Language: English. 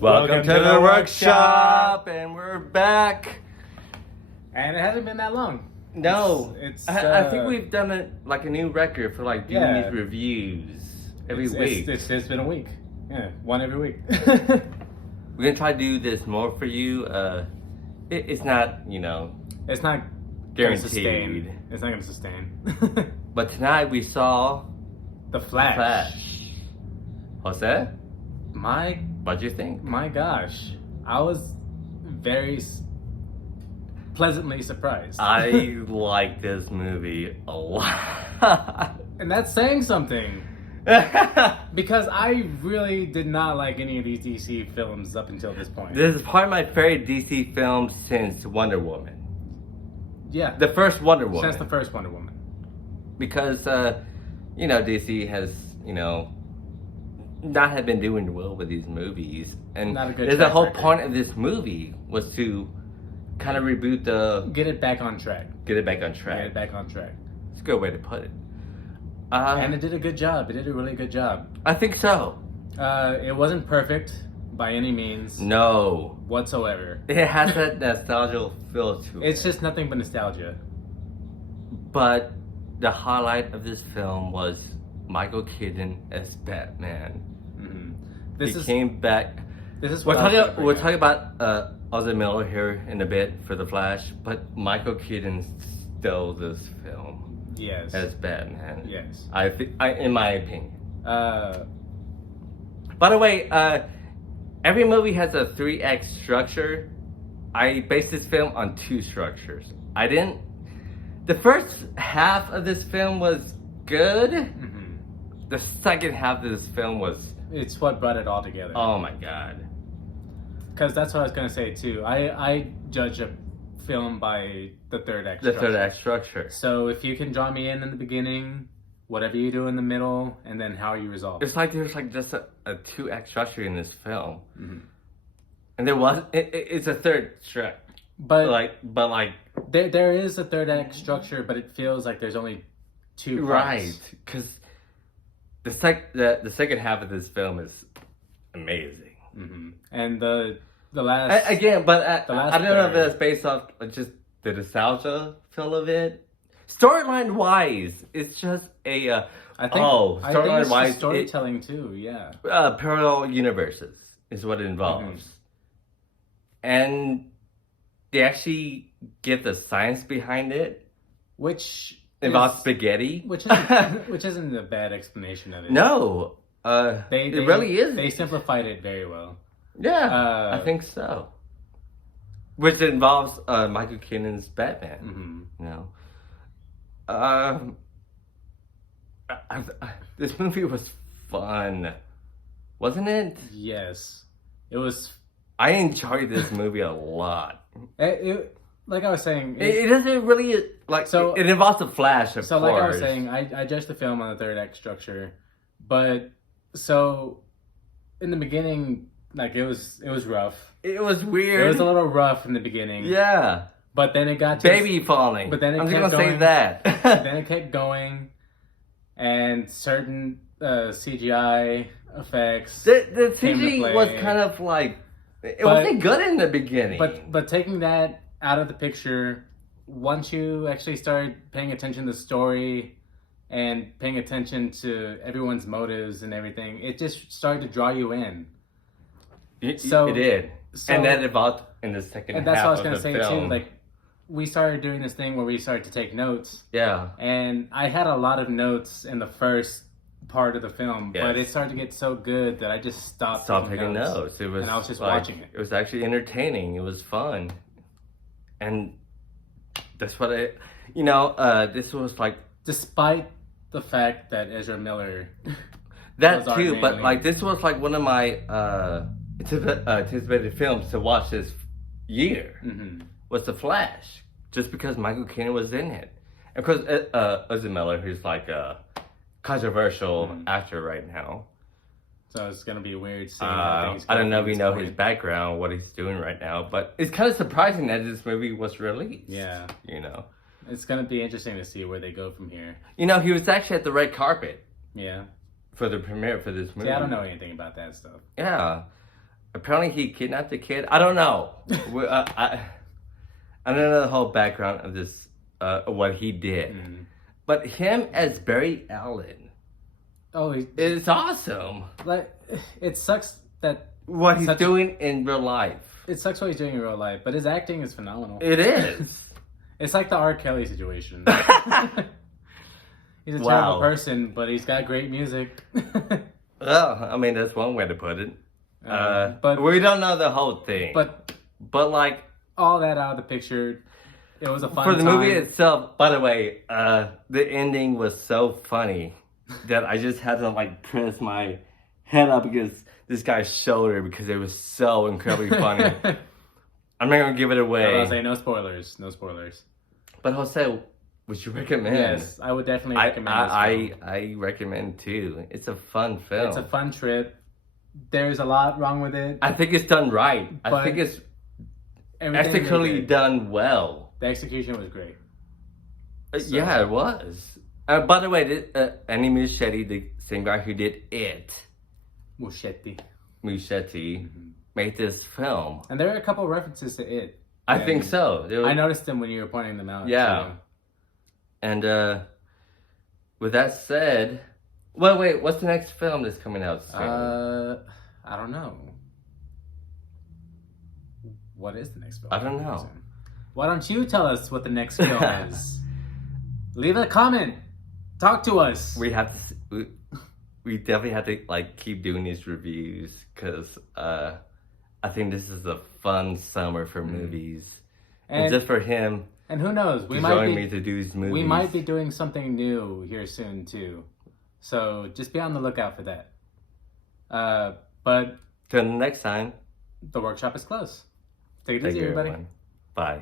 Welcome to the workshop, and we're back. And it hasn't been that long. No, It's I think we've done a new record for doing Yeah. these reviews every week. It's been a week. Yeah, one every week. We're gonna try to do this more for you. It's not, It's not guaranteed. gonna sustain. It's not gonna sustain. But tonight we saw The Flash. Flash. What's that? What'd you think? My gosh, I was very pleasantly surprised. I like this movie a lot. And that's saying something. Because I really did not like any of these DC films up until this point. This is probably my favorite DC film since Wonder Woman. Yeah. The first Wonder Woman. Since the first Wonder Woman. Because, DC has, not have been doing well with these movies. And Not a good the track whole record. point of this movie was to kind of reboot Get it back on track. get it back on track. Get it back on track. It's a good way to put it. And it did a good job. It did a really good job. I think so. It wasn't perfect by any means No. whatsoever. It has that nostalgia feel to it. It's just nothing but nostalgia. But the highlight of this film was Michael Keaton as Batman. This He is came back. this is We're what I was talking, gonna bring we're up. talking about Ezra Miller here in a bit for The Flash, but Michael Keaton stole this film Yes. as Batman. Yes. In my opinion. Uh, By the way, every movie has a 3-act structure. I based this film on 2 structures. The first half of this film was good. The second half of this film was, it's what brought it all together. oh my god. Because that's what I was gonna say too. I judge a film by the third act. The structure. 3rd act structure. So if you can draw me in the beginning, whatever you do in the middle, and then how you resolve. It's like there's just a 2-act structure in this film, and there was it's a 3rd structure, But but there is a third act structure, but it feels like there's only 2 parts. right, because the second half of this film is amazing. And the last Again, but The last I don't know if third. that's based off just the nostalgia feel of it. Storyline wise, it's just a I think storyline it's wise, just storytelling too. Yeah. parallel universes is what it involves, and they actually get the science behind it. Which Involves is- spaghetti, which isn't a bad explanation of it. No, it really is. They simplified it very well. Yeah, I think so. Which involves Michael Keaton's Batman. This movie was fun, wasn't it? Yes, it was. I enjoyed this movie a lot. Like I was saying. It doesn't really So- it involves the Flash, of So course. like I was saying, I judged the film on the third act structure, but so in the beginning, like it was rough. It was weird. It was a little rough in the beginning. Yeah, But then it got to baby falling. but then it I'm kept just gonna say going. that. then it kept going, and certain CGI effects. The came to CG play. was kind of like it But- wasn't good in the beginning. But taking that out of the picture, once you actually started paying attention to the story and paying attention to everyone's motives and everything, it just started to draw you in. it so- did, so- and that evolved in the second And that's half what I was of gonna the say film. too. Like, we started doing this thing where we started to take notes, yeah, and I had a lot of notes in the first part of the film, but Yes. it started to get so good that I just stopped taking notes. It was and I was just like, watching it. It was actually entertaining. It was fun, and that's what this was like. Despite the fact that Ezra Miller That was our too, main but lead. like this was like one of my anticipated films to watch this year. Was The Flash, just because Michael Keaton was in it. Of course, Ezra Miller, who's like a controversial actor right now. So it's gonna be weird seeing how things I don't go know from if you this know point. his background, what he's doing right now, but it's kind of surprising that this movie was released. Yeah. It's gonna be interesting to see where they go from here. He was actually at the red carpet Yeah. for the premiere for this movie. See, I don't know anything about that stuff. Yeah. apparently he kidnapped the kid. I don't know. I don't know the whole background of this, what he did. Mhm. But him as Barry Allen Oh, is awesome. like it sucks that What he's Such- doing in real life. it sucks what he's doing in real life, but his acting is phenomenal. It is. It's like the R. Kelly situation. He's a Wow. terrible person, but he's got great music. Well, I mean, that's one way to put it. But We don't know the whole thing. but like, all that out of the picture, it was a fun for the time. movie itself, by the way, the ending was so funny that I just had to like press my head up against this guy's shoulder because it was so incredibly funny. I'm not gonna give it away. I'll say no spoilers. No spoilers. But Jose, would you recommend? Yes, I would definitely recommend this film. I recommend too. It's a fun film. It's a fun trip. There's a lot wrong with it. I think it's done right. I But think it's Everything they ethically did. done well. The execution was great. Yeah, it was. By the way, Andy Muschietti, the same guy who did It, Muschietti. Muschietti, made this film. And there are a couple references to it. I And think so. There I were- noticed them when you were pointing them out. Yeah. too. And with that said, well, wait, what's the next film that's coming out soon? I don't know. What is the next film? I don't know. Why don't you tell us what the next film is? Leave a comment. Talk to us. We have to. We definitely have to like keep doing these reviews because I think this is a fun summer for movies, and just for him and who knows, we to might join be me to do these movies. we might be doing something new here soon too. So just be on the lookout for that. But Till next time. the workshop is closed. Take it Thank easy, you, everybody. everyone. Bye.